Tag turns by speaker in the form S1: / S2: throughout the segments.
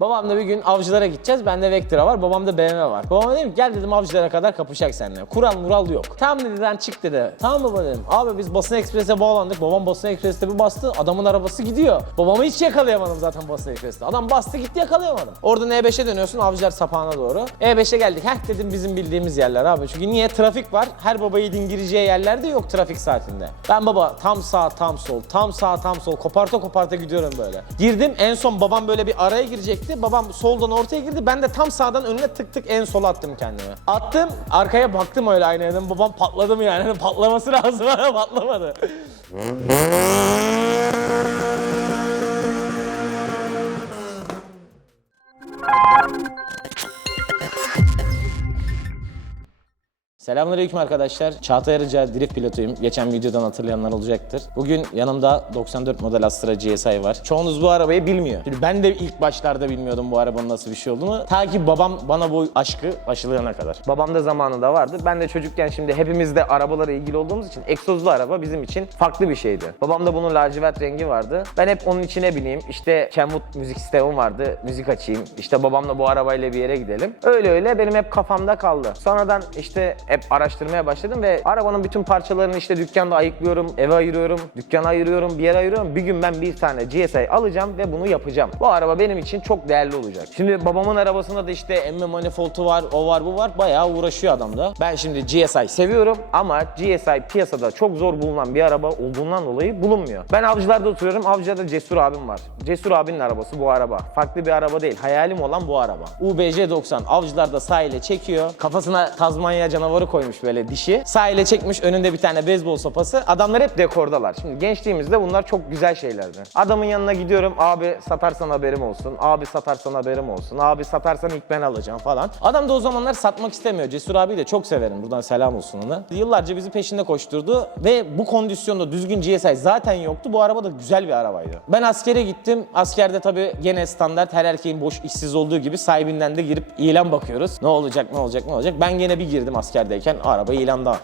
S1: Babamla bir gün avcılara gideceğiz. Bende Vectra var. Babamda BMW var. Babama dedim gel dedim avcılara kadar kapışacak seninle. Kural mural yok. Tamam dedi lan çık dedi. Tamam baba dedim. Abi biz basın eksprese bağlandık. Babam basın ekspreste bir bastı. Adamın arabası gidiyor. Babamı hiç yakalayamadım zaten basın ekspreste. Adam bastı gitti yakalayamadım. Oradan E5'e dönüyorsun avcılar sapağına doğru. E5'e geldik. Heh dedim bizim bildiğimiz yerler abi. Çünkü niye? Trafik var. Her baba yiğidin gireceği yerlerde yok trafik saatinde. Ben baba tam sağ tam sol, tam sağ tam sol koparta koparta gidiyorum böyle. Girdim en son babam böyle bir araya girecekti. Babam soldan ortaya girdi. Ben de tam sağdan önüne tık tık en sola attım kendimi. Attım arkaya baktım öyle aynaya dedim. Babam patladı mı yani? Hani patlaması lazım ama patlamadı. Selamünaleyküm arkadaşlar. Çağatay Arıca drift pilotuyum. Geçen videodan hatırlayanlar olacaktır. Bugün yanımda 94 model Astra GSI var. Çoğunuz bu arabayı bilmiyor. Şimdi ben de ilk başlarda bilmiyordum bu arabanın nasıl bir şey olduğunu. Ta ki babam bana bu aşkı aşılayana kadar. Babam da zamanında vardı. Ben de çocukken şimdi hepimiz de arabalara ilgili olduğumuz için egzozlu araba bizim için farklı bir şeydi. Babamda bunun lacivert rengi vardı. Ben hep onun içine bineyim. İşte Kenwood müzik sistemim vardı. Müzik açayım. İşte babamla bu arabayla bir yere gidelim. Öyle öyle benim hep kafamda kaldı. Sonradan işte hep araştırmaya başladım ve arabanın bütün parçalarını işte dükkanda ayıklıyorum, eve ayırıyorum, dükkana ayırıyorum, bir yere ayırıyorum. Bir gün ben bir tane GSI alacağım ve bunu yapacağım. Bu araba benim için çok değerli olacak. Şimdi babamın arabasında da işte emme manifoldu var, o var, bu var. Bayağı uğraşıyor adam da. Ben şimdi GSI seviyorum ama GSI piyasada çok zor bulunan bir araba olduğundan dolayı bulunmuyor. Ben Avcılar'da oturuyorum. Avcılar'da Cesur abim var. Cesur abinin arabası bu araba. Farklı bir araba değil. Hayalim olan bu araba. UBC 90. Avcılar'da sahile çekiyor. Kafasına Tazmanya canavarı koymuş böyle dişi. Sahile çekmiş önünde bir tane beyzbol sopası. Adamlar hep dekordalar. Şimdi gençliğimizde bunlar çok güzel şeylerdi. Adamın yanına gidiyorum. Abi satarsan haberim olsun. Abi satarsan haberim olsun. Abi satarsan ilk ben alacağım falan. Adam da o zamanlar satmak istemiyor. Cesur abi de çok severim. Buradan selam olsun ona. Yıllarca bizi peşinde koşturdu ve bu kondisyonda düzgün GSI zaten yoktu. Bu araba da güzel bir arabaydı. Ben askere gittim. Askerde tabii gene standart her erkeğin boş işsiz olduğu gibi sahibinden de girip ilan bakıyoruz. Ne olacak ne olacak ne olacak. Ben gene bir girdim askerdeyken araba ilanda.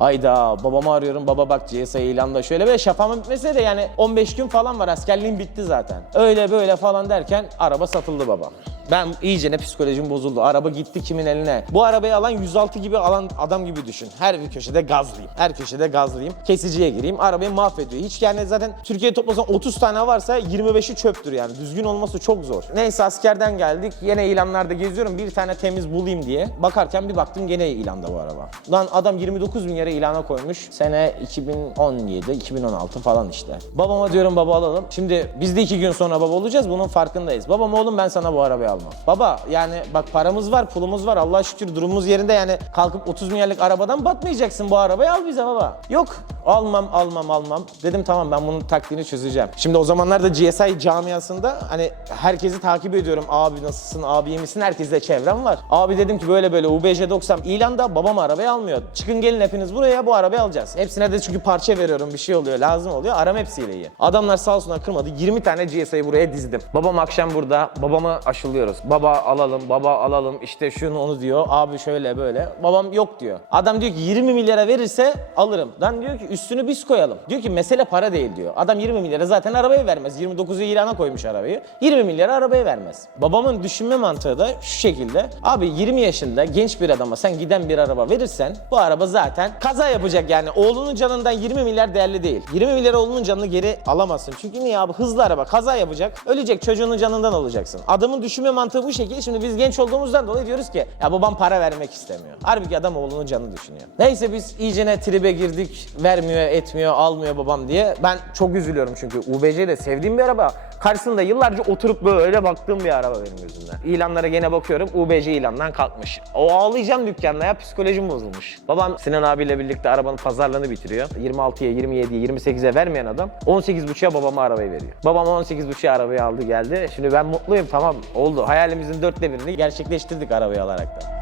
S1: Hayda babamı arıyorum baba bak GSI ilanda şöyle böyle şafamın bitmese de yani 15 gün falan var askerliğim bitti zaten. Öyle böyle falan derken araba satıldı babam. Ben iyice ne psikolojim bozuldu. Araba gitti kimin eline. Bu arabayı alan 106 gibi alan adam gibi düşün. Her bir köşede gazlayayım. Her köşede gazlayayım. Kesiciye gireyim. Arabayı mahvediyor. Hiç yani zaten Türkiye'de toplasan 30 tane varsa 25'i çöptür yani. Düzgün olması çok zor. Neyse askerden geldik. Yine ilanlarda geziyorum. Bir tane temiz bulayım diye. Bakarken bir baktım gene ilanda bu araba. Lan adam 29 bin lira ilana koymuş. Sene 2017, 2016 falan işte. Babama diyorum baba alalım. Şimdi biz de iki gün sonra baba olacağız. Bunun farkındayız. Babam oğlum ben sana bu arabayı almam. Baba yani bak paramız var, pulumuz var. Allah şükür durumumuz yerinde yani kalkıp 30 milyarlık arabadan batmayacaksın bu arabayı al bize baba. Yok almam almam almam. Dedim tamam ben bunun taktiğini çözeceğim. Şimdi o zamanlarda GSI camiasında hani herkesi takip ediyorum. Abi nasılsın, abi iyi misin? Herkesle çevrem var. Abi dedim ki böyle böyle UBC 90 ilanda babam arabayı almıyor. Çıkın gelin hepiniz buraya bu arabayı alacağız. Hepsine de çünkü parça veriyorum bir şey oluyor lazım oluyor. Aram hepsiyle iyi. Adamlar sağ olsunlar kırmadı. 20 tane GSI'yi buraya dizdim. Babam akşam burada. Babamı aşılıyoruz. Baba alalım, baba alalım. işte şunu onu diyor. Abi şöyle böyle. Babam yok diyor. Adam diyor ki 20 milyara verirse alırım. Lan diyor ki üstünü biz koyalım. Diyor ki mesele para değil diyor. Adam 20 milyara zaten arabayı vermez. 29'u ilana koymuş arabayı. 20 milyara arabayı vermez. Babamın düşünme mantığı da şu şekilde. Abi 20 yaşında genç bir adama sen giden bir araba verirsen bu araba zaten kaza yapacak yani. Oğlunun canından 20 milyar değerli değil. 20 milyar oğlunun canını geri alamazsın. Çünkü niye abi? Hızlı araba kaza yapacak. Ölecek çocuğunun canından alacaksın. Adamın düşünme mantığı bu şekilde. Şimdi biz genç olduğumuzdan dolayı diyoruz ki ya babam para vermek istemiyor. Halbuki adam oğlunun canını düşünüyor. Neyse biz iyicene tribe girdik. Vermiyor, etmiyor, almıyor babam diye. Ben çok üzülüyorum çünkü UBC de sevdiğim bir araba. Karşısında yıllarca oturup böyle baktığım bir araba benim gözümden. İlanlara gene bakıyorum. UBC ilandan kalkmış. O ağlayacağım dükkanda ya psikolojim bozulmuş. Babam Sinan abiyle birlikte arabanın pazarlığını bitiriyor. 26'ya, 27'ye, 28'e vermeyen adam 18.5'a babama arabayı veriyor. Babam 18.5'a arabayı aldı geldi. Şimdi ben mutluyum tamam oldu. Hayalimizin dörtte birini gerçekleştirdik arabayı alarak da.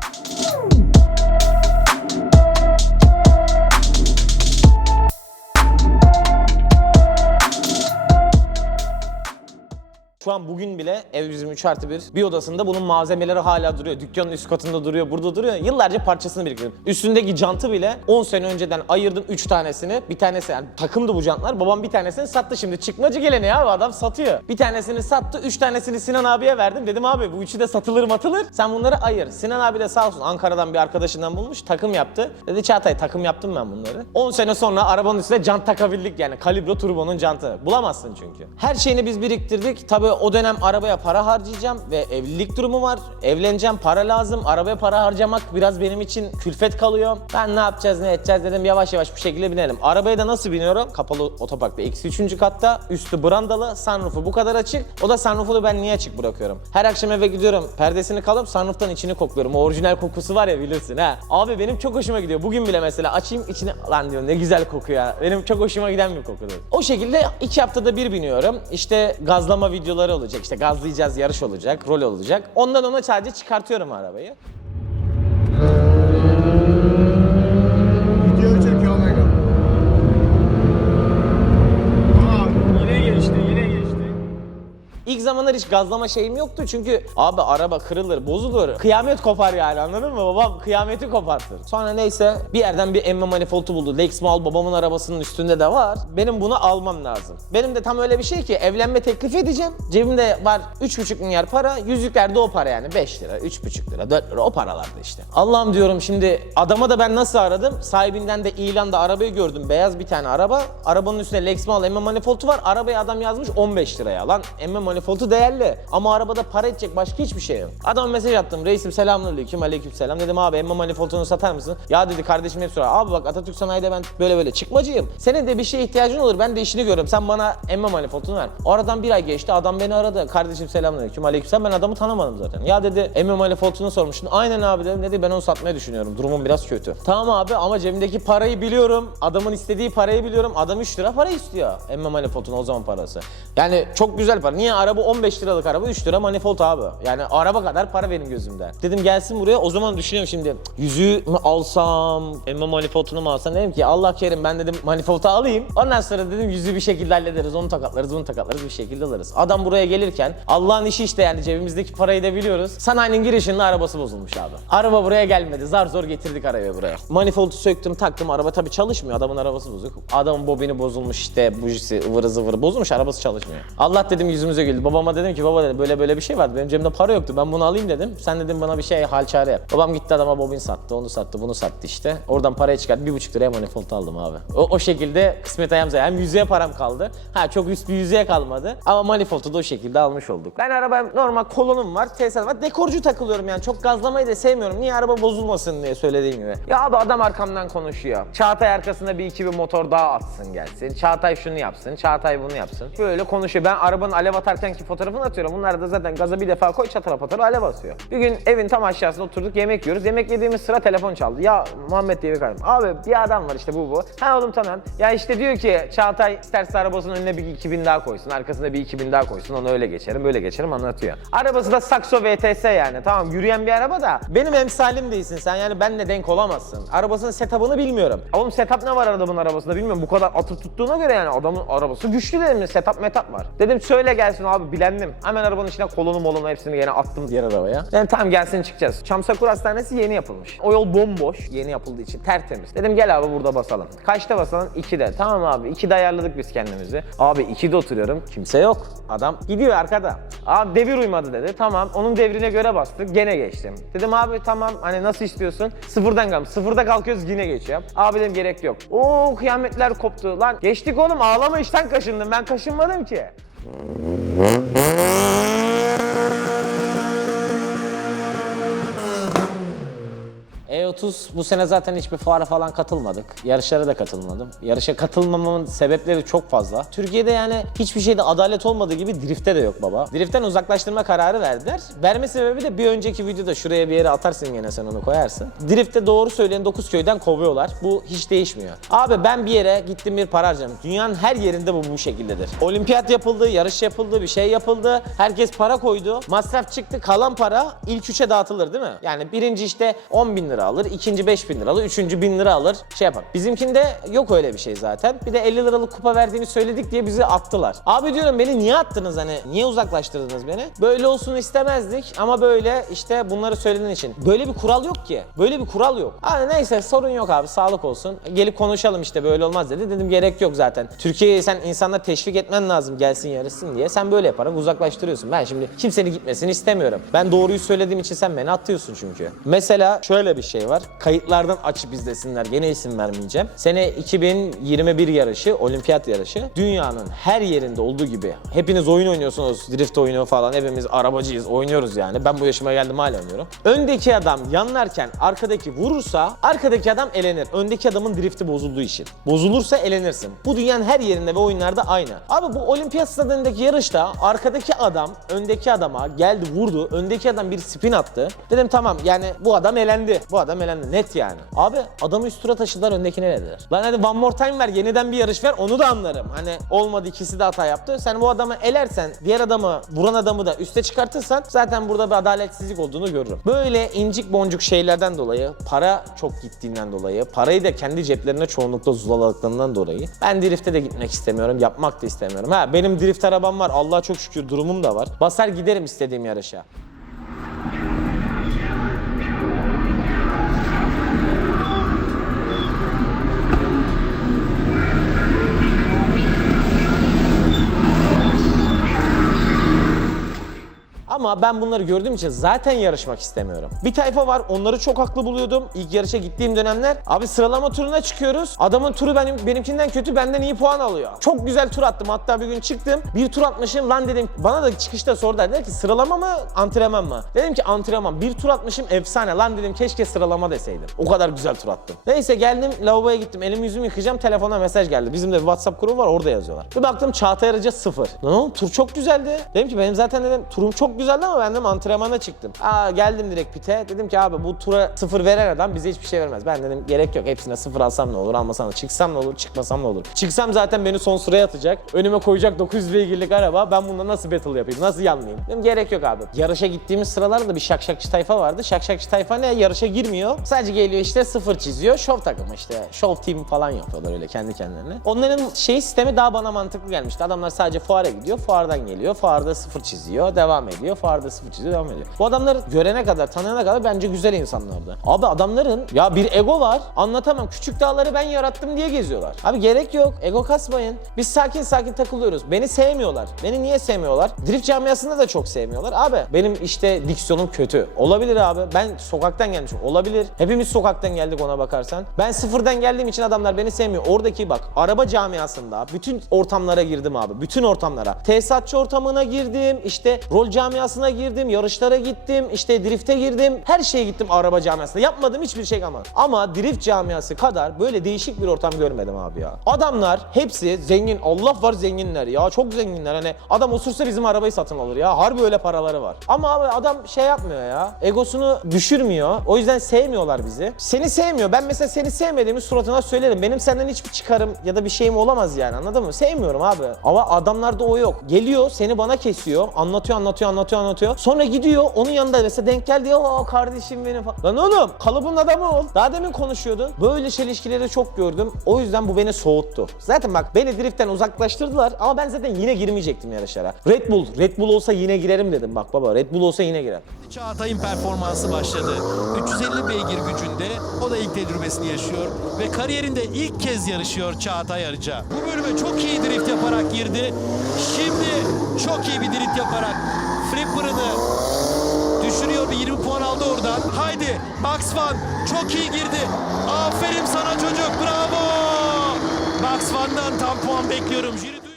S1: Şu an bugün bile ev bizim 3 artı 1 bir odasında bunun malzemeleri hala duruyor. Dükkanın üst katında duruyor, burada duruyor. Yıllarca parçasını biriktirdim. Üstündeki jantı bile 10 sene önceden ayırdım 3 tanesini. Bir tanesi yani takımdı bu jantlar. Babam bir tanesini sattı şimdi. Çıkmacı geleneği abi adam satıyor. Bir tanesini sattı, 3 tanesini Sinan abiye verdim. Dedim abi bu üçü de satılır matılır. Sen bunları ayır. Sinan abi de sağ olsun Ankara'dan bir arkadaşından bulmuş. Takım yaptı. Dedi Çağatay takım yaptım ben bunları. 10 sene sonra arabanın üstüne jant takabildik yani. Kalibro turbonun jantı. Bulamazsın çünkü. Her şeyini biz biriktirdik. Tabii o dönem arabaya para harcayacağım ve evlilik durumu var. Evleneceğim, para lazım. Arabaya para harcamak biraz benim için külfet kalıyor. Ben ne yapacağız, ne edeceğiz dedim. Yavaş yavaş bir şekilde binelim. Arabaya da nasıl biniyorum? Kapalı otoparkta. Eksi üçüncü katta. Üstü brandalı. Sunroofu bu kadar açık. O da sunroofu da ben niye açık bırakıyorum? Her akşam eve gidiyorum. Perdesini kalıp sunrooftan içini kokluyorum. O orijinal kokusu var ya bilirsin ha. Abi benim çok hoşuma gidiyor. Bugün bile mesela açayım içini lan diyorum ne güzel kokuyor. Benim çok hoşuma giden bir kokudur. O şekilde iki haftada bir biniyorum. İşte gazlama videoları olacak. İşte gazlayacağız, yarış olacak, rol olacak. Ondan ona sadece çıkartıyorum arabayı.
S2: Video çekiyor Omega. Aa, yine geçti, yine geçti.
S1: İlk zamanlar hiç gazlama şeyim yoktu çünkü abi araba kırılır, bozulur. Kıyamet kopar yani anladın mı? Babam kıyameti kopartır. Sonra neyse bir yerden bir emme manifoldu buldu. Lexmal babamın arabasının üstünde de var. Benim bunu almam lazım. Benim de tam öyle bir şey ki evlenme teklif edeceğim. Cebimde var 3,5 milyar para. Yüzüklerde o para yani 5 lira, 3,5 lira, 4 lira o paralarda işte. Allah'ım diyorum şimdi adama da ben nasıl aradım? Sahibinden de ilanda arabayı gördüm. Beyaz bir tane araba. Arabanın üstünde Lexmal emme manifoldu var. Arabaya adam yazmış 15 liraya. Lan emme manifoldu değerli. Ama arabada para edecek başka hiçbir şey yok. Adama mesaj attım. Reisim selamünaleyküm aleyküm selam. Dedim abi emme manifoldunu satar mısın? Ya dedi kardeşim hep sorar. Abi bak Atatürk Sanayi'de ben böyle böyle çıkmacıyım. Senin de bir şeye ihtiyacın olur. Ben de işini görüyorum. Sen bana emme manifoldunu ver. Aradan bir ay geçti. Adam beni aradı. Kardeşim selamünaleyküm aleyküm selam. Ben adamı tanımadım zaten. Ya dedi emme manifoldunu sormuştun. Aynen abi dedim. Dedi ben onu satmayı düşünüyorum. Durumum biraz kötü. Tamam abi ama cebimdeki parayı biliyorum. Adamın istediği parayı biliyorum. Adam 3 lira para istiyor. Emme manifoldun o zaman parası. Yani çok güzel para. Niye? Araba 15 liralık araba 3 lira manifold abi. Yani araba kadar para benim gözümde. Dedim gelsin buraya o zaman düşünüyorum şimdi. Yüzüğü mü alsam, emme manifoldunu mu alsam dedim ki Allah kerim ben dedim manifoldu alayım. Ondan sonra dedim yüzüğü bir şekilde hallederiz. Onu takatlarız, bunu takatlarız bir şekilde alırız. Adam buraya gelirken Allah'ın işi işte yani cebimizdeki parayı da biliyoruz. Sanayinin girişinde arabası bozulmuş abi. Araba buraya gelmedi. Zar zor getirdik arabayı buraya. Manifoldu söktüm taktım. Araba tabii çalışmıyor. Adamın arabası bozuk. Adamın bobini bozulmuş işte bujisi ıvırı zıvırı bozulmuş. Arabası çalışmıyor. Allah dedim yüzümüze güldü. Babama dedim ki baba dedim böyle böyle bir şey vardı. Benim cebimde para yoktu. Ben bunu alayım dedim. Sen dedim bana bir şey hal çare yap. Babam gitti adama bobin sattı. Onu sattı. Bunu sattı işte. Oradan parayı çıkarttı. Bir buçuk liraya manifold aldım abi. O, o şekilde kısmet ayağımıza. Hem yüzüğe param kaldı. Ha çok üst bir yüzüğe kalmadı. Ama manifoldu da o şekilde almış olduk. Ben araba normal kolonum var. Tesisat var. Dekorcu takılıyorum yani. Çok gazlamayı da sevmiyorum. Niye araba bozulmasın diye söylediğim gibi. Ya abi adam arkamdan konuşuyor. Çağatay arkasında bir iki bir motor daha atsın gelsin. Çağatay şunu yapsın. Çağatay bunu yapsın. Böyle konuşuyor. Ben arabanın alev ki fotoğrafını atıyorum. Bunlar da zaten gaza bir defa koy çatara patara alev asıyor. Bir gün evin tam aşağısında oturduk yemek yiyoruz. Yemek yediğimiz sıra telefon çaldı. Ya Muhammed diye bir kardeşim. Abi bir adam var işte bu bu. Ha oğlum tamam. Ya işte diyor ki Çağatay isterse arabasının önüne bir 2000 daha koysun. Arkasına bir 2000 daha koysun. Onu öyle geçerim böyle geçerim anlatıyor. Arabası da Saxo VTS yani. Tamam yürüyen bir araba da. Benim emsalim değilsin sen yani benle denk olamazsın. Arabasının setup'ını bilmiyorum. Oğlum setup ne var adamın arabasında bilmiyorum. Bu kadar atır tuttuğuna göre yani adamın arabası güçlü dedim. Setup metap var. Dedim söyle gelsin abi bilendim. Hemen arabanın içine kolonu molonu hepsini yine attım diğer arabaya. Dedim tamam gelsin çıkacağız. Çamsakur Hastanesi yeni yapılmış. O yol bomboş. Yeni yapıldığı için tertemiz. Dedim gel abi burada basalım. Kaçta basalım? 2'de. Tamam abi 2'de ayarladık biz kendimizi. Abi 2'de oturuyorum. Kimse yok. Adam gidiyor arkada. Abi devir uymadı dedi. Tamam onun devrine göre bastık. Gene geçtim. Dedim abi tamam hani nasıl istiyorsun? Sıfırdan kalk. Sıfırda kalkıyoruz yine geçiyorum. Abi dedim gerek yok. Oo kıyametler koptu. Lan geçtik oğlum ağlama işten kaşındım. Ben kaşınmadım ki. Mm-hmm. E30 bu sene zaten hiçbir fuara falan katılmadık. Yarışlara da katılmadım. Yarışa katılmamamın sebepleri çok fazla. Türkiye'de yani hiçbir şeyde adalet olmadığı gibi drifte de yok baba. Driftten uzaklaştırma kararı verdiler. Verme sebebi de bir önceki videoda şuraya bir yere atarsın gene sen onu koyarsın. Driftte doğru söyleyen 9 köyden kovuyorlar. Bu hiç değişmiyor. Abi ben bir yere gittim bir para harcadım. Dünyanın her yerinde bu bu şekildedir. Olimpiyat yapıldı, yarış yapıldı, bir şey yapıldı. Herkes para koydu. Masraf çıktı. Kalan para ilk üçe dağıtılır değil mi? Yani birinci işte 10 bin lira alır. ikinci 5000 lira alır, üçüncü 1000 lira alır, şey yapar. Bizimkinde yok öyle bir şey zaten. Bir de 50 liralık kupa verdiğini söyledik diye bizi attılar. Abi diyorum beni niye attınız hani, niye uzaklaştırdınız beni? Böyle olsun istemezdik ama böyle işte bunları söylediğin için. Böyle bir kural yok ki. Böyle bir kural yok. Hani neyse sorun yok abi sağlık olsun. Gelip konuşalım işte böyle olmaz dedi. Dedim gerek yok zaten. Türkiye'ye sen insanlar teşvik etmen lazım gelsin yarışsın diye. Sen böyle yaparak uzaklaştırıyorsun. Ben şimdi kimsenin gitmesini istemiyorum. Ben doğruyu söylediğim için sen beni atıyorsun çünkü. Mesela şöyle bir şey var. Kayıtlardan açıp izlesinler. Gene isim vermeyeceğim. Sene 2021 yarışı, olimpiyat yarışı. Dünyanın her yerinde olduğu gibi. Hepiniz oyun oynuyorsunuz. Drift oyunu falan. Hepimiz arabacıyız. Oynuyoruz yani. Ben bu yaşıma geldim hala oynuyorum. Öndeki adam yanlarken arkadaki vurursa arkadaki adam elenir. Öndeki adamın drifti bozulduğu için. Bozulursa elenirsin. Bu dünyanın her yerinde ve oyunlarda aynı. Abi bu olimpiyat stadındaki yarışta arkadaki adam öndeki adama geldi vurdu. Öndeki adam bir spin attı. Dedim tamam yani bu adam elendi. Bu adam elendi net yani. Abi adamı üst tura taşıdılar öndekini elediler. Lan hadi one more time ver yeniden bir yarış ver onu da anlarım. Hani olmadı ikisi de hata yaptı. Sen bu adamı elersen diğer adamı vuran adamı da üste çıkartırsan zaten burada bir adaletsizlik olduğunu görürüm. Böyle incik boncuk şeylerden dolayı para çok gittiğinden dolayı parayı da kendi ceplerine çoğunlukla zulaladıklarından dolayı ben drifte de gitmek istemiyorum yapmak da istemiyorum. Ha benim drift arabam var Allah'a çok şükür durumum da var. Basar giderim istediğim yarışa. Ama ben bunları gördüğüm için zaten yarışmak istemiyorum. Bir tayfa var onları çok haklı buluyordum. İlk yarışa gittiğim dönemler. Abi sıralama turuna çıkıyoruz. Adamın turu benim benimkinden kötü benden iyi puan alıyor. Çok güzel tur attım. Hatta bir gün çıktım. Bir tur atmışım. Lan dedim bana da çıkışta sordular. Dediler ki sıralama mı antrenman mı? Dedim ki antrenman. Bir tur atmışım efsane. Lan dedim keşke sıralama deseydim. O kadar güzel tur attım. Neyse geldim lavaboya gittim. Elimi yüzümü yıkayacağım. Telefona mesaj geldi. Bizim de bir WhatsApp grubu var orada yazıyorlar. Bir baktım Çağatay Arıca sıfır. Lan oğlum tur çok güzeldi. Dedim ki benim zaten dedim turum çok güzeldi ama ben dedim antrenmana çıktım. Aa geldim direkt pite. Dedim ki abi bu tura sıfır veren adam bize hiçbir şey vermez. Ben dedim gerek yok. Hepsine sıfır alsam ne olur, almasam ne Çıksam ne olur, çıkmasam ne olur. Çıksam zaten beni son sıraya atacak. Önüme koyacak 900 beygirlik araba. Ben bununla nasıl battle yapayım? Nasıl yanlayayım? Dedim gerek yok abi. Yarışa gittiğimiz sıralarda bir şakşakçı tayfa vardı. Şakşakçı tayfa ne? Yarışa girmiyor. Sadece geliyor işte sıfır çiziyor. Şov takımı işte. Şov team falan yapıyorlar öyle kendi kendilerine. Onların şey sistemi daha bana mantıklı gelmişti. Adamlar sadece fuara gidiyor. Fuardan geliyor. Fuarda sıfır çiziyor. Devam ediyor. Fuarda sıfır çiziyor. Devam ediyor. Bu adamları görene kadar, tanıyana kadar bence güzel insanlardı. Abi adamların ya bir ego var. Anlatamam. Küçük dağları ben yarattım diye geziyorlar. Abi gerek yok. Ego kasmayın. Biz sakin sakin takılıyoruz. Beni sevmiyorlar. Beni niye sevmiyorlar? Drift camiasında da çok sevmiyorlar. Abi benim işte diksiyonum kötü. Olabilir abi. Ben sokaktan gelmişim. Olabilir. Hepimiz sokaktan geldik ona bakarsan. Ben sıfırdan geldiğim için adamlar beni sevmiyor. Oradaki bak araba camiasında bütün ortamlara girdim abi. Bütün ortamlara. Tesisatçı ortamına girdim. işte rol camiasına girdim. Yarışlara gittim. işte drifte girdim. Her şeye gittim araba camiasında. Yapmadığım hiçbir şey kalmadı. Ama drift camiası kadar böyle değişik bir ortam görmedim abi ya. Adamlar hepsi zengin. Allah var zenginler ya. Çok zenginler. Hani adam osursa bizim arabayı satın alır ya. Harbi öyle paraları var. Ama abi adam şey yapmıyor ya. Egosunu düşürmüyor. O yüzden sevmiyorlar bizi. Seni sevmiyor. Ben mesela seni sevmediğimi suratına söylerim. Benim senden hiçbir çıkarım ya da bir şeyim olamaz yani anladın mı? Sevmiyorum abi. Ama adamlarda o yok. Geliyor seni bana kesiyor. Anlatıyor anlatıyor anlatıyor anlatıyor. Sonra gidiyor onun yanında mesela denk geldi. O kardeşim benim falan. Lan oğlum kalıbın adamı ol. Daha demin konuşuyordun. Böyle çelişkileri çok gördüm. O yüzden bu beni soğuttu. Zaten bak beni driftten uzaklaştırdılar ama ben zaten yine girmeyecektim yarışlara. Red Bull. Red Bull olsa yine girerim dedim bak baba. Red Bull olsa yine girer.
S3: Çağatay'ın performansı başladı. 350 beygir gücünde o da ilk tecrübesini yaşıyor ve kariyerinde ilk kez yarışıyor Çağatay Arıca. Bu bölüme çok iyi drift yaparak girdi. Şimdi çok iyi bir drift yaparak flipper'ını düşürüyor ve 20 puan aldı oradan. Haydi Max Van çok iyi girdi. Aferin sana çocuk bravo. Max Van'dan tam puan bekliyorum. Jüri.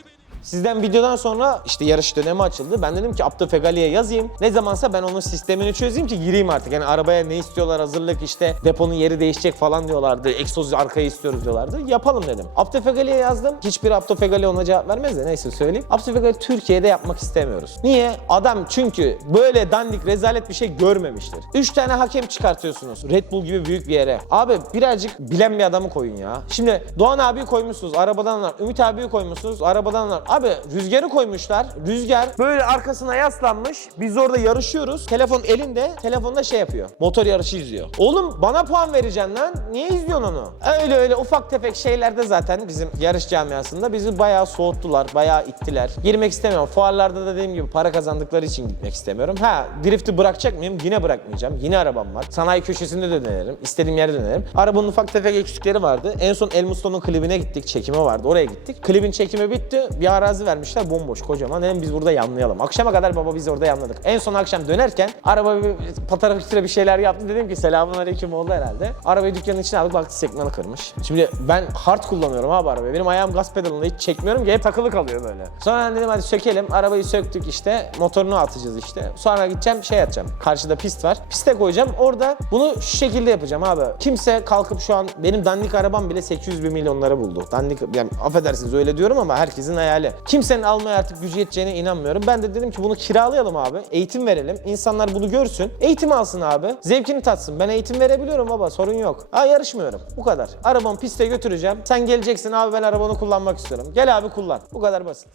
S1: Sizden videodan sonra işte yarış dönemi açıldı. Ben dedim ki Abdü Fegali'ye yazayım. Ne zamansa ben onun sistemini çözeyim ki gireyim artık. Yani arabaya ne istiyorlar hazırlık işte deponun yeri değişecek falan diyorlardı. Egzoz arkayı istiyoruz diyorlardı. Yapalım dedim. Abdü Fegali'ye yazdım. Hiçbir Abdü Fegali ona cevap vermez de neyse söyleyeyim. Abdü Fegali Türkiye'de yapmak istemiyoruz. Niye? Adam çünkü böyle dandik rezalet bir şey görmemiştir. 3 tane hakem çıkartıyorsunuz. Red Bull gibi büyük bir yere. Abi birazcık bilen bir adamı koyun ya. Şimdi Doğan abiyi koymuşsunuz arabadan anlar. Ümit abiyi koymuşsunuz arabadan anlar. Abi abi rüzgarı koymuşlar. Rüzgar böyle arkasına yaslanmış. Biz orada yarışıyoruz. Telefon elinde. Telefonda şey yapıyor. Motor yarışı izliyor. Oğlum bana puan vereceksin lan. Niye izliyorsun onu? Öyle öyle ufak tefek şeylerde zaten bizim yarış camiasında bizi bayağı soğuttular. Bayağı ittiler. Girmek istemiyorum. Fuarlarda da dediğim gibi para kazandıkları için gitmek istemiyorum. Ha drifti bırakacak mıyım? Yine bırakmayacağım. Yine arabam var. Sanayi köşesinde de dönerim. İstediğim yere dönerim. Arabanın ufak tefek eksikleri vardı. En son El Musto'nun klibine gittik. Çekimi vardı. Oraya gittik. Klibin çekimi bitti. Bir arazi vermişler. Bomboş kocaman. Dedim biz burada yanlayalım. Akşama kadar baba biz orada yanladık. En son akşam dönerken araba bir patara bir şeyler yaptı. Dedim ki selamun aleyküm oldu herhalde. Arabayı dükkanın içine aldık. Baktık sekmanı kırmış. Şimdi ben hard kullanıyorum abi arabayı. Benim ayağım gaz pedalında hiç çekmiyorum ki hep takılı kalıyor böyle. Sonra dedim hadi sökelim. Arabayı söktük işte. Motorunu atacağız işte. Sonra gideceğim şey atacağım. Karşıda pist var. Piste koyacağım. Orada bunu şu şekilde yapacağım abi. Kimse kalkıp şu an benim dandik arabam bile 800 bin milyonlara buldu. Dandik yani affedersiniz öyle diyorum ama herkesin hayali. Kimsenin almaya artık gücü yeteceğine inanmıyorum. Ben de dedim ki bunu kiralayalım abi. Eğitim verelim. İnsanlar bunu görsün. Eğitim alsın abi. Zevkini tatsın. Ben eğitim verebiliyorum baba sorun yok. Ha yarışmıyorum. Bu kadar. Arabamı piste götüreceğim. Sen geleceksin abi ben arabanı kullanmak istiyorum. Gel abi kullan. Bu kadar basit.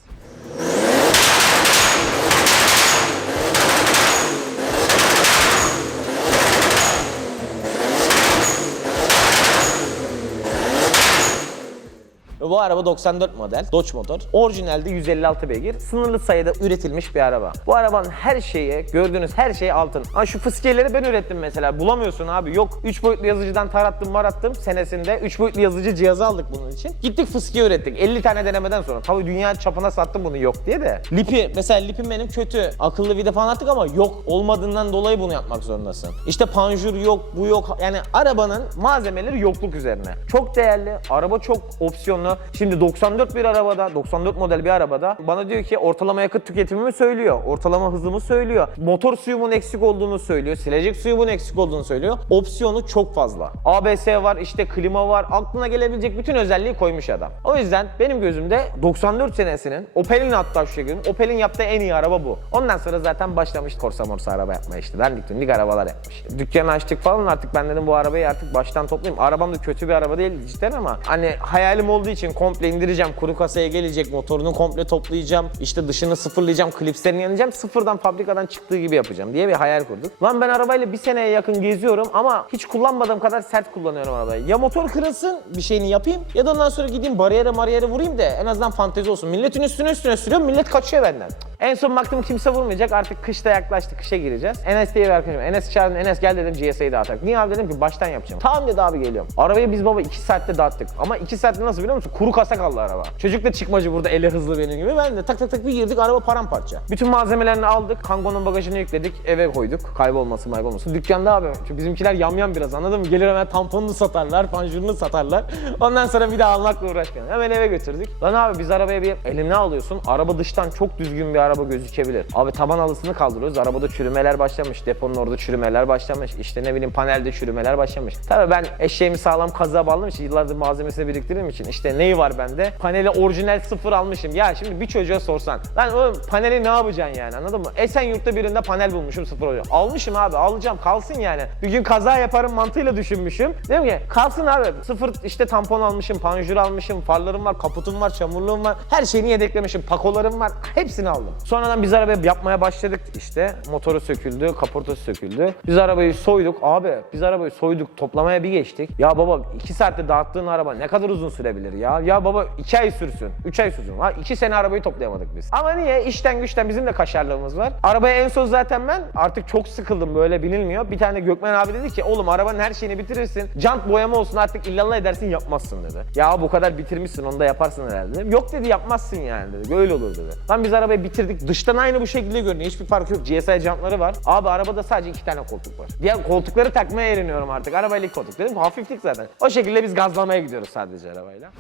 S1: Bu araba 94 model, Dodge motor. Orijinalde 156 beygir. Sınırlı sayıda üretilmiş bir araba. Bu arabanın her şeyi, gördüğünüz her şeyi altın. Ha şu fıskiyeleri ben ürettim mesela. Bulamıyorsun abi. Yok 3 boyutlu yazıcıdan tarattım marattım senesinde. 3 boyutlu yazıcı cihazı aldık bunun için. Gittik fıskiye ürettik. 50 tane denemeden sonra. Tabii dünya çapına sattım bunu yok diye de. Lipi, mesela lipim benim kötü. Akıllı vida falan attık ama yok olmadığından dolayı bunu yapmak zorundasın. İşte panjur yok, bu yok. Yani arabanın malzemeleri yokluk üzerine. Çok değerli, araba çok opsiyonlu. Şimdi 94 bir arabada, 94 model bir arabada bana diyor ki ortalama yakıt tüketimimi söylüyor. Ortalama hızımı söylüyor. Motor suyumun eksik olduğunu söylüyor. Silecek suyumun eksik olduğunu söylüyor. Opsiyonu çok fazla. ABS var, işte klima var. Aklına gelebilecek bütün özelliği koymuş adam. O yüzden benim gözümde 94 senesinin Opel'in hatta şu şekilde Opel'in yaptığı en iyi araba bu. Ondan sonra zaten başlamış Corsa Morsa araba yapmaya işte. Dandik dundik arabalar yapmış. Dükkanı açtık falan artık ben dedim bu arabayı artık baştan toplayayım. Arabam da kötü bir araba değil cidden ama hani hayalim olduğu için komple indireceğim. Kuru kasaya gelecek. Motorunu komple toplayacağım. İşte dışını sıfırlayacağım. Klipslerini yanacağım. Sıfırdan fabrikadan çıktığı gibi yapacağım diye bir hayal kurduk. Lan ben arabayla bir seneye yakın geziyorum ama hiç kullanmadığım kadar sert kullanıyorum arabayı. Ya motor kırılsın bir şeyini yapayım ya da ondan sonra gideyim bariyere mariyere vurayım da en azından fantezi olsun. Milletin üstüne üstüne sürüyorum. Millet kaçıyor benden. En son baktım kimse vurmayacak. Artık kışta yaklaştı. Kışa gireceğiz. Enes diye bir arkadaşım. Enes çağırdım. Enes gel dedim GSA'yı dağıtak. Niye abi dedim ki baştan yapacağım. Tamam dedi abi geliyorum. Arabayı biz baba 2 saatte dağıttık. Ama 2 saatte nasıl biliyor musun? Kuru kasa kaldı araba. Çocuk da çıkmacı burada eli hızlı benim gibi. Ben de tak tak tak bir girdik araba paramparça. Bütün malzemelerini aldık. Kangonun bagajını yükledik. Eve koyduk. Kaybolmasın maybolmasın. Dükkanda abi. Çünkü bizimkiler yamyam biraz anladın mı? Gelir hemen tamponunu satarlar. Panjurunu satarlar. Ondan sonra bir daha almakla uğraşmayalım. Hemen eve götürdük. Lan abi biz arabaya bir eline alıyorsun. Araba dıştan çok düzgün bir araba gözükebilir. Abi taban halısını kaldırıyoruz. Arabada çürümeler başlamış. Deponun orada çürümeler başlamış. İşte ne bileyim panelde çürümeler başlamış. Tabii ben eşeğimi sağlam kazığa bağladığım için yıllardır malzemesini biriktirdiğim için işte neyi var bende? Paneli orijinal sıfır almışım. Ya şimdi bir çocuğa sorsan. Lan oğlum paneli ne yapacaksın yani anladın mı? Esenyurt'ta birinde panel bulmuşum sıfır oluyor. Almışım abi alacağım kalsın yani. Bir gün kaza yaparım mantığıyla düşünmüşüm. Dedim ki kalsın abi. Sıfır işte tampon almışım, panjur almışım, farlarım var, kaputum var, çamurluğum var. Her şeyini yedeklemişim. Pakolarım var. Hepsini aldım. Sonradan biz arabayı yapmaya başladık işte. Motoru söküldü, kaportası söküldü. Biz arabayı soyduk. Abi biz arabayı soyduk. Toplamaya bir geçtik. Ya baba 2 saatte dağıttığın araba ne kadar uzun sürebilir ya? Ya baba 2 ay sürsün, 3 ay sürsün. Ha 2 sene arabayı toplayamadık biz. Ama niye? İşten güçten bizim de kaşarlığımız var. Arabaya en son zaten ben artık çok sıkıldım böyle bilinmiyor. Bir tane Gökmen abi dedi ki oğlum arabanın her şeyini bitirirsin. Jant boyama olsun artık illallah edersin yapmazsın dedi. Ya bu kadar bitirmişsin onu da yaparsın herhalde dedim. Yok dedi yapmazsın yani dedi. Böyle olur dedi. Lan biz arabayı bitirdik. Dıştan aynı bu şekilde görünüyor. Hiçbir fark yok. GSI jantları var. Abi arabada sadece iki tane koltuk var. Diğer koltukları takmaya eriniyorum artık. Arabayla ilk koltuk dedim. Hafiflik zaten. O şekilde biz gazlamaya gidiyoruz sadece arabayla.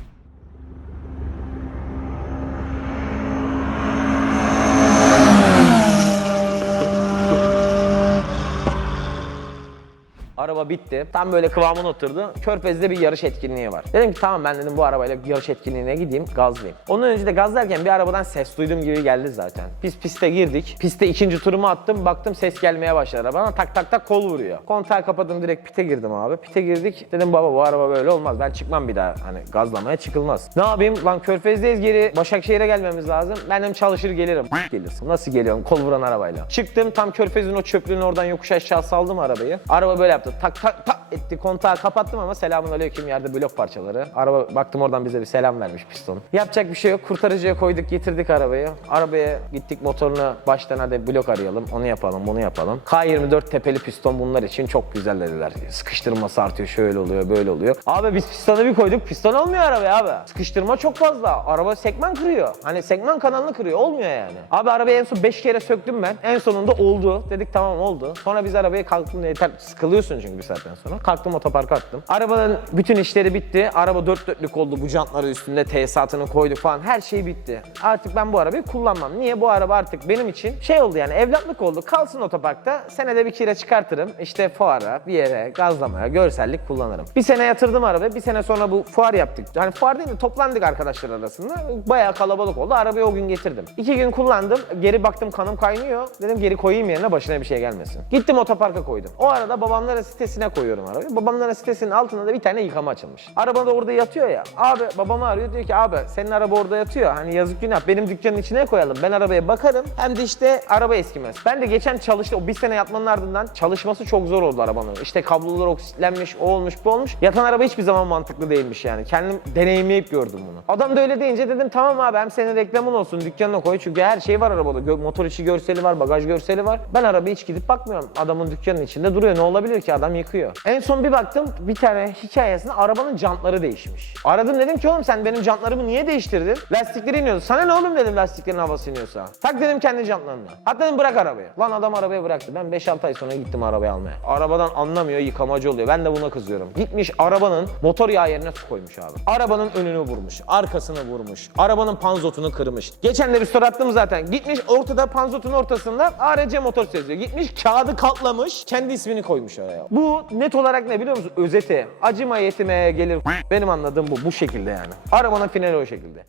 S1: Araba bitti. Tam böyle kıvamına oturdu. Körfez'de bir yarış etkinliği var. Dedim ki tamam ben dedim bu arabayla yarış etkinliğine gideyim gazlayayım. Ondan önce de gazlarken bir arabadan ses duydum gibi geldi zaten. Biz piste girdik. Piste ikinci turumu attım. Baktım ses gelmeye başladı arabana. Tak tak tak kol vuruyor. Kontağı kapadım direkt pite girdim abi. Pite girdik. Dedim baba bu araba böyle olmaz. Ben çıkmam bir daha. Hani gazlamaya çıkılmaz. Ne yapayım? Lan Körfez'deyiz geri Başakşehir'e gelmemiz lazım. Ben hem çalışır gelirim. Gelirsin. Nasıl geliyorum? Kol vuran arabayla. Çıktım tam Körfez'in o çöplüğün oradan yokuş aşağı saldım arabayı. Araba böyle yaptı. Tak tak tak etti. Kontağı kapattım ama selamun aleyküm yerde blok parçaları. Araba baktım oradan bize bir selam vermiş piston. Yapacak bir şey yok. Kurtarıcıya koyduk getirdik arabayı. Arabaya gittik motorunu baştan hadi blok arayalım. Onu yapalım bunu yapalım. K24 tepeli piston bunlar için çok güzel dediler. Sıkıştırması artıyor şöyle oluyor böyle oluyor. Abi biz pistonu bir koyduk piston olmuyor arabaya abi. Sıkıştırma çok fazla. Araba sekman kırıyor. Hani sekman kanalını kırıyor olmuyor yani. Abi arabayı en son 5 kere söktüm ben. En sonunda oldu. Dedik tamam oldu. Sonra biz arabayı kalktım yeter sıkılıyorsun çünkü bir saatten sonra. Kalktım otoparka attım. Arabanın bütün işleri bitti. Araba dört dörtlük oldu. Bu jantları üstünde tesisatını koyduk falan. Her şey bitti. Artık ben bu arabayı kullanmam. Niye? Bu araba artık benim için şey oldu yani evlatlık oldu. Kalsın otoparkta. Senede bir kere çıkartırım. İşte fuara, bir yere, gazlamaya, görsellik kullanırım. Bir sene yatırdım arabayı. Bir sene sonra bu fuar yaptık. Hani fuar değil de toplandık arkadaşlar arasında. Bayağı kalabalık oldu. Arabayı o gün getirdim. İki gün kullandım. Geri baktım kanım kaynıyor. Dedim geri koyayım yerine başına bir şey gelmesin. Gittim otoparka koydum. O arada babamların sitesine koyuyorum arabayı. Babamların sitesinin altında da bir tane yıkama açılmış. Araba da orada yatıyor ya. Abi babamı arıyor diyor ki abi senin araba orada yatıyor. Hani yazık günah benim dükkanın içine koyalım. Ben arabaya bakarım. Hem de işte araba eskimez. Ben de geçen çalıştı o bir sene yatmanın ardından çalışması çok zor oldu arabanın. İşte kablolar oksitlenmiş, o olmuş, bu olmuş. Yatan araba hiçbir zaman mantıklı değilmiş yani. Kendim deneyimleyip gördüm bunu. Adam da öyle deyince dedim tamam abi hem senin reklamın olsun dükkanına koy. Çünkü her şey var arabada. Motor içi görseli var, bagaj görseli var. Ben arabaya hiç gidip bakmıyorum. Adamın dükkanın içinde duruyor. Ne olabilir ki adam yıkıyor. En son bir baktım bir tane hikayesinde arabanın jantları değişmiş. Aradım dedim ki oğlum sen benim jantlarımı niye değiştirdin? Lastikleri iniyordu. Sana ne oğlum dedim lastiklerin havası iniyorsa. Tak dedim kendi jantlarına. Hatta dedim bırak arabayı. Lan adam arabaya bıraktı. Ben 5-6 ay sonra gittim arabayı almaya. Arabadan anlamıyor yıkamacı oluyor. Ben de buna kızıyorum. Gitmiş arabanın motor yağı yerine su koymuş abi. Arabanın önünü vurmuş. Arkasını vurmuş. Arabanın panzotunu kırmış. Geçen de bir story attım zaten. Gitmiş ortada panzotun ortasında ARC motor yazıyor. Gitmiş kağıdı katlamış. Kendi ismini koymuş oraya. Bu net olarak ne biliyor musun? Özeti. Acıma yetime gelir. Benim anladığım bu. Bu şekilde yani. Arabanın finali o şekilde.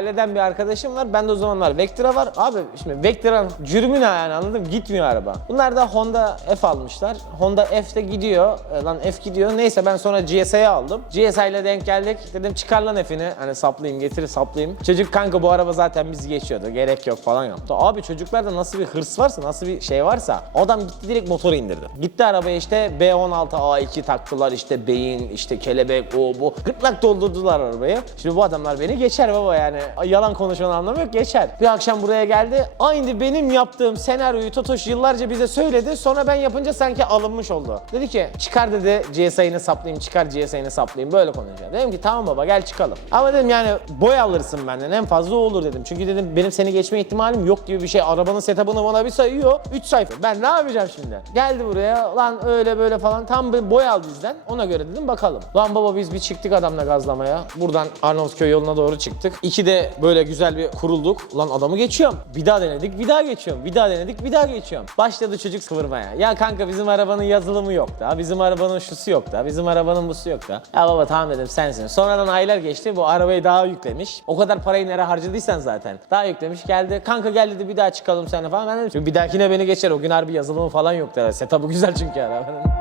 S1: Mahalleden bir arkadaşım var. Bende o zamanlar Vectra var. Abi şimdi Vectra cürmü ne yani anladın? Gitmiyor araba. Bunlar da Honda F almışlar. Honda F de gidiyor. E, Lan F gidiyor. Neyse ben sonra GS'yi aldım. GSI ile denk geldik. Dedim çıkar lan F'ini. Hani saplayayım getir saplayayım. Çocuk kanka bu araba zaten bizi geçiyordu. Gerek yok falan yaptı. Abi çocuklarda nasıl bir hırs varsa, nasıl bir şey varsa adam gitti direkt motoru indirdi. Gitti arabaya işte B16 A2 taktılar işte beyin, işte kelebek, o bu. Gırtlak doldurdular arabayı. Şimdi bu adamlar beni geçer baba yani. Yalan konuşmanın anlamı yok geçer. Bir akşam buraya geldi. Aynı benim yaptığım senaryoyu Totoş yıllarca bize söyledi. Sonra ben yapınca sanki alınmış oldu. Dedi ki çıkar dedi GSI'ni saplayayım, çıkar GSI'ni saplayayım. Böyle konuşuyor. Dedim ki tamam baba gel çıkalım. Ama dedim yani boy alırsın benden en fazla olur dedim. Çünkü dedim benim seni geçme ihtimalim yok gibi bir şey. Arabanın setup'ını bana bir sayıyor. 3 sayfa. Ben ne yapacağım şimdi? Geldi buraya lan öyle böyle falan. Tam bir boy al bizden. Ona göre dedim bakalım. Lan baba biz bir çıktık adamla gazlamaya. Buradan Arnavutköy yoluna doğru çıktık. İki de böyle güzel bir kurulduk. Lan adamı geçiyorum. Bir daha denedik, bir daha geçiyorum. Bir daha denedik, bir daha geçiyorum. Başladı çocuk kıvırmaya. Ya kanka bizim arabanın yazılımı yok da. Bizim arabanın şusu yok da. Bizim arabanın busu yok da. Ya baba tamam dedim sensin. Sonradan aylar geçti. Bu arabayı daha yüklemiş. O kadar parayı nereye harcadıysan zaten. Daha yüklemiş geldi. Kanka gel dedi bir daha çıkalım seninle falan. Ben dedim bir dahakine beni geçer. O gün harbi yazılımı falan yoktu herhalde. Setup'ı güzel çünkü arabanın.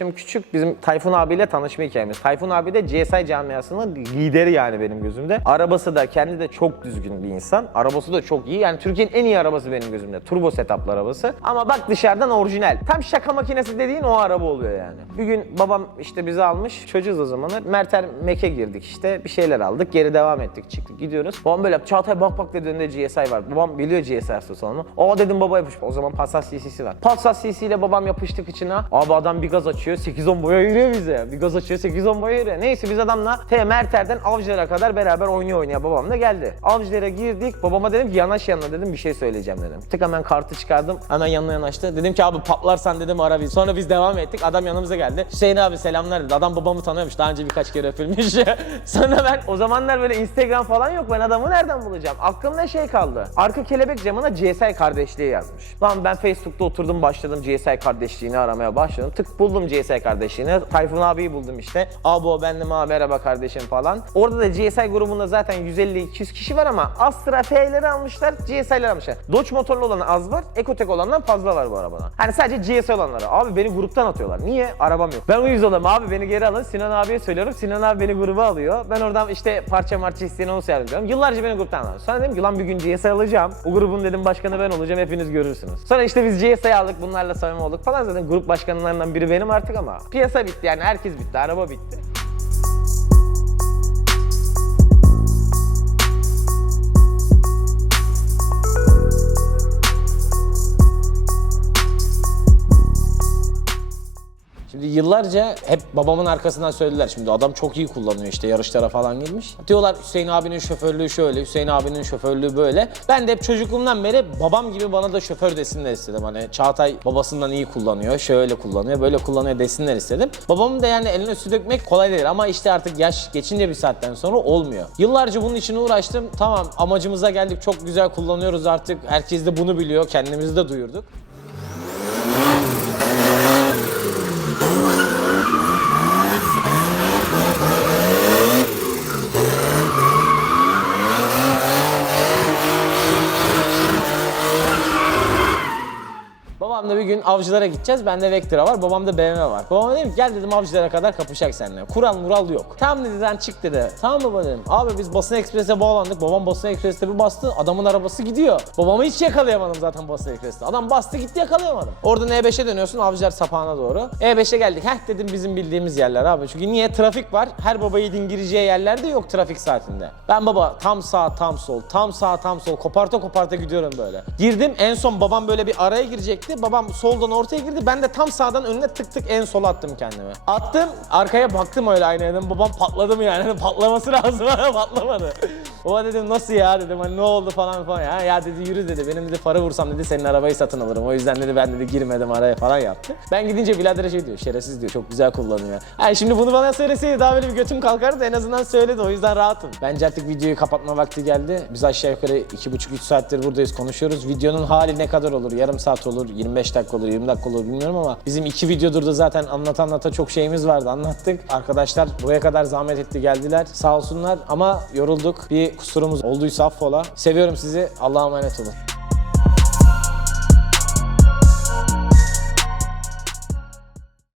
S1: Yaşım küçük. Bizim Tayfun abiyle tanışma hikayemiz. Tayfun abi de GSI camiasının lideri yani benim gözümde. Arabası da kendi de çok düzgün bir insan. Arabası da çok iyi. Yani Türkiye'nin en iyi arabası benim gözümde. Turbo setuplı arabası. Ama bak dışarıdan orijinal. Tam şaka makinesi dediğin o araba oluyor yani. Bir gün babam işte bizi almış. Çocuğuz o zamanlar. Merter Mek'e girdik işte. Bir şeyler aldık. Geri devam ettik. Çıktık gidiyoruz. Babam böyle. Çağatay bak bak dedi önünde GSI var. Babam biliyor GSI salonu. Aa dedim baba yapış. O zaman Passat CC'si var. Passat CC ile babam yapıştık içine. Abi adam bir gaza açıyor 8-10 boya yürüyor bize. Bir gaz açıyor 8-10 boya yürüyor. Neyse biz adamla T Merter'den Avcılar'a kadar beraber oynuyor oynuyor babam da geldi. Avcılar'a girdik. Babama dedim ki yanaş yanına dedim bir şey söyleyeceğim dedim. Tık hemen kartı çıkardım. Hemen yanına yanaştı. Dedim ki abi patlarsan dedim ara biz. Sonra biz devam ettik. Adam yanımıza geldi. Hüseyin abi selamlar dedi. Adam babamı tanıyormuş. Daha önce birkaç kere öpülmüş. Sonra ben o zamanlar böyle Instagram falan yok. Ben adamı nereden bulacağım? Aklımda şey kaldı. Arka kelebek camına CSI kardeşliği yazmış. Lan ben Facebook'ta oturdum başladım CSI kardeşliğini aramaya başladım. Tık buldum CSI kardeşliğini. Tayfun abiyi buldum işte. Abi o bendim ha merhaba kardeşim falan. Orada da CSI grubunda zaten 150-200 kişi var ama Astra F'leri almışlar, GSI'leri almışlar. Dodge motorlu olan az var, Ecotec olandan fazla var bu arabada. Hani sadece GSI olanları. Abi beni gruptan atıyorlar. Niye? Arabam yok. Ben uyuz olayım abi beni geri alın. Sinan abiye söylüyorum. Sinan abi beni gruba alıyor. Ben oradan işte parça marça isteyen olsa yardımcı. Yıllarca beni gruptan alıyor. Sonra dedim ki lan bir gün GSI alacağım. O grubun dedim başkanı ben olacağım. Hepiniz görürsünüz. Sonra işte biz GSI aldık. Bunlarla samimi olduk falan. Zaten grup başkanlarından biri benim artık ama. Piyasa bitti yani. Herkes bitti. Araba bitti. Yıllarca hep babamın arkasından söylediler. Şimdi adam çok iyi kullanıyor işte yarışlara falan girmiş. Diyorlar Hüseyin abinin şoförlüğü şöyle, Hüseyin abinin şoförlüğü böyle. Ben de hep çocukluğumdan beri babam gibi bana da şoför desinler istedim. Hani Çağatay babasından iyi kullanıyor, şöyle kullanıyor, böyle kullanıyor desinler istedim. Babamın da yani eline su dökmek kolay değil ama işte artık yaş geçince bir saatten sonra olmuyor. Yıllarca bunun için uğraştım. Tamam amacımıza geldik çok güzel kullanıyoruz artık. Herkes de bunu biliyor, kendimizi de duyurduk. Babamla bir gün avcılara gideceğiz. Bende Vectra var. Babamda BMW var. Babama dedim gel dedim avcılara kadar kapışacak seninle. Kural mural yok. Tamam dedi sen çık dedi. Tamam baba dedim. Abi biz basın eksprese bağlandık. Babam basın ekspreste bir bastı. Adamın arabası gidiyor. Babamı hiç yakalayamadım zaten basın ekspreste. Adam bastı gitti yakalayamadım. Oradan E5'e dönüyorsun avcılar sapağına doğru. E5'e geldik. Heh dedim bizim bildiğimiz yerler abi. Çünkü niye? Trafik var. Her baba yiğidin gireceği yerlerde yok trafik saatinde. Ben baba tam sağ tam sol, tam sağ tam sol koparta koparta gidiyorum böyle. Girdim en son babam böyle bir araya girecekti. Babam soldan ortaya girdi. Ben de tam sağdan önüne tık tık en sola attım kendimi. Attım arkaya baktım öyle aynaya dedim. Babam patladı mı yani? Patlaması lazım ama patlamadı. Baba dedim nasıl ya dedim hani ne oldu falan falan ya. Ya dedi yürü dedi benim dedi para vursam dedi senin arabayı satın alırım. O yüzden dedi ben dedi girmedim araya falan yaptı. Ben gidince biradere şey diyor şerefsiz diyor çok güzel kullanıyor. Yani şimdi bunu bana söyleseydi daha böyle bir götüm kalkardı en azından söyledi o yüzden rahatım. Bence artık videoyu kapatma vakti geldi. Biz aşağı yukarı 2,5-3 saattir buradayız konuşuyoruz. Videonun hali ne kadar olur? Yarım saat olur, 25 dakika olur, 20 dakika olur bilmiyorum ama bizim iki videodur da zaten anlat anlata çok şeyimiz vardı anlattık. Arkadaşlar buraya kadar zahmet etti geldiler sağ olsunlar ama yorulduk. Bir kusurumuz olduysa affola. Seviyorum sizi. Allah'a emanet olun.